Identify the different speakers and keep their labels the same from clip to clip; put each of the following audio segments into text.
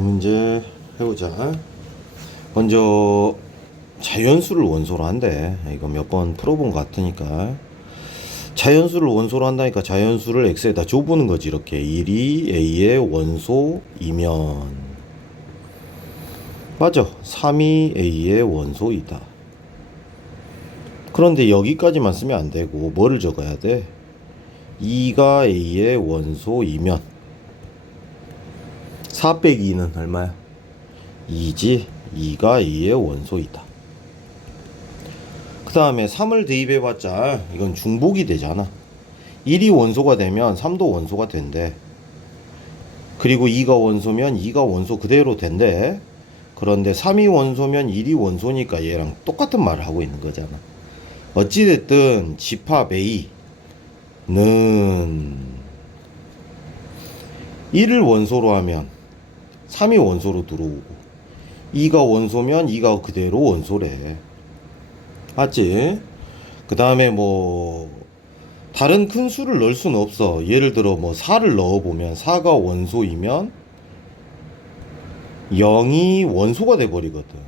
Speaker 1: 문제 해보자. 먼저 자연수를 원소로 한대. 이거 몇 번 풀어본 것 같으니까. 자연수를 원소로 한다니까 자연수를 x에다 줘보는 거지 이렇게 1이 a의 원소이면 맞아 3이 a의 원소이다 그런데 여기까지만 쓰면 안 되고 뭐를 적어야 돼 2가 a의 원소이면 4 빼기 2는 얼마야? 2지 2가 a의 원소이다. 그 다음에 3을 대입해봤자 이건 중복이 되잖아. 1이 원소가 되면 3도 원소가 된대. 그리고 2가 원소면 2가 원소 그대로 된대. 그런데 3이 원소면 1이 원소니까 얘랑 똑같은 말을 하고 있는 거잖아. 어찌됐든 집합 A는 1을 원소로 하면 3이 원소로 들어오고 2가 원소면 2가 그대로 원소래 맞지? 그 다음에 뭐 다른 큰 수를 넣을 수는 없어. 예를 들어 뭐 4를 넣어보면 4가 원소이면 0이 원소가 돼버리거든.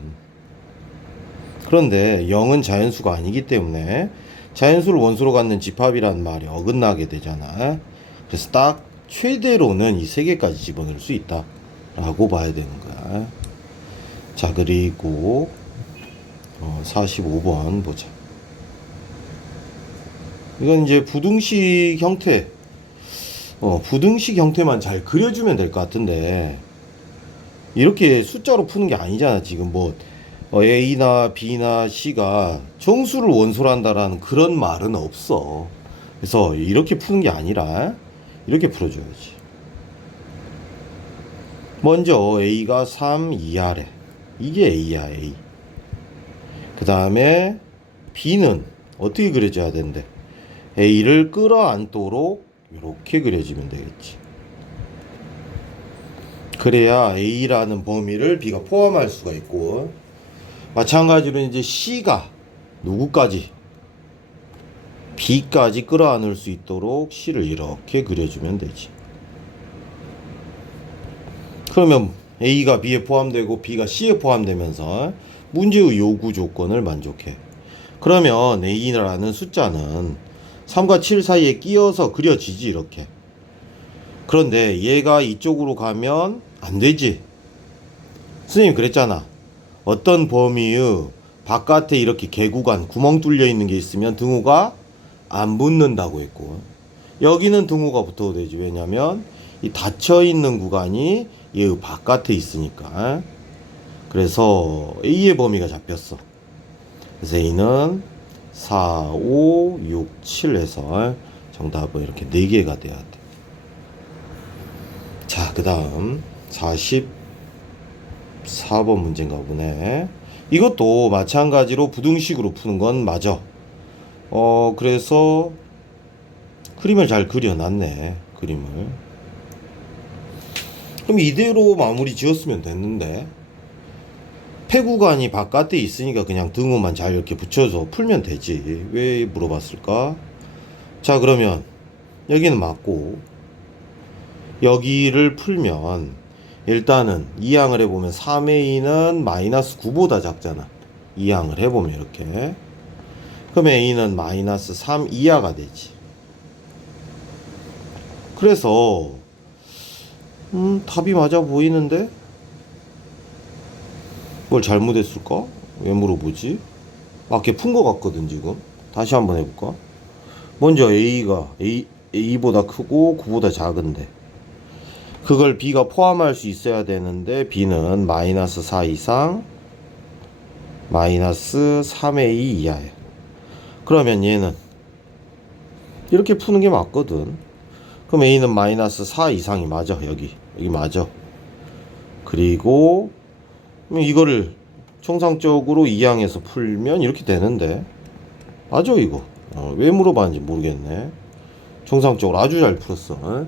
Speaker 1: 그런데 0은 자연수가 아니기 때문에 자연수를 원소로 갖는 집합이란 말이 어긋나게 되잖아. 그래서 딱 최대로는 이 세 개까지 집어넣을 수 있다. 라고 봐야 되는 거야. 자, 그리고 어, 45번 보자. 이건 이제 부등식 형태, 어, 부등식 형태만 잘 그려주면 될 것 같은데, 이렇게 숫자로 푸는 게 아니잖아, 지금 뭐, 어, A나 B나 C가 정수를 원소로 한다라는 그런 말은 없어. 그래서 이렇게 푸는 게 아니라, 이렇게 풀어줘야지. 먼저 A가 3 이하래. 이게 A야, A. 그 다음에 B는 어떻게 그려져야 된대? A를 끌어안도록 이렇게 그려지면 되겠지. 그래야 A라는 범위를 B가 포함할 수가 있고, 마찬가지로 이제 C가 누구까지? B까지 끌어안을 수 있도록 C를 이렇게 그려주면 되지. 그러면 A가 B에 포함되고 B가 C에 포함되면서 문제의 요구 조건을 만족해. 그러면 A라는 숫자는 3과 7 사이에 끼어서 그려지지 이렇게. 그런데 얘가 이쪽으로 가면 안 되지. 선생님 그랬잖아. 어떤 범위의 바깥에 이렇게 개구간 구멍 뚫려 있는 게 있으면 등호가 안 붙는다고 했고 여기는 등호가 붙어도 되지. 왜냐면 이 닫혀 있는 구간이 얘의 바깥에 있으니까. 그래서 A의 범위가 잡혔어. 그래서 A는 4, 5, 6, 7에서 정답은 이렇게 4개가 돼야 돼. 자, 그 다음 44번 문제인가 보네. 이것도 마찬가지로 부등식으로 푸는 건 맞아. 어, 그래서 그림을 잘 그려놨네. 그림을. 그럼 이대로 마무리 지었으면 됐는데. 폐구간이 바깥에 있으니까 그냥 등호만 잘 이렇게 붙여서 풀면 되지. 왜 물어봤을까? 자, 그러면 여기는 맞고 여기를 풀면 일단은 이항을 해보면 3a는 마이너스 9보다 작잖아. 이항을 해보면 이렇게. 그럼 a는 마이너스 3 이하가 되지. 그래서 음, 답이 맞아 보이는데 뭘 잘못했을까? 왜 물어보지? 맞게 푼 것 같거든 지금 다시 한번 해볼까? 먼저 A가 A, A보다 크고 9보다 작은데 그걸 B가 포함할 수 있어야 되는데 B는 마이너스 4 이상 마이너스 3A 이하야 그러면 얘는 이렇게 푸는 게 맞거든 그럼 A는 마이너스 4 이상이 맞아 여기. 여기 맞아. 그리고 이거를 총상적으로 이항해서 풀면 이렇게 되는데. 맞아 이거. 어, 왜 물어봤는지 모르겠네. 총상적으로 아주 잘 풀었어 어?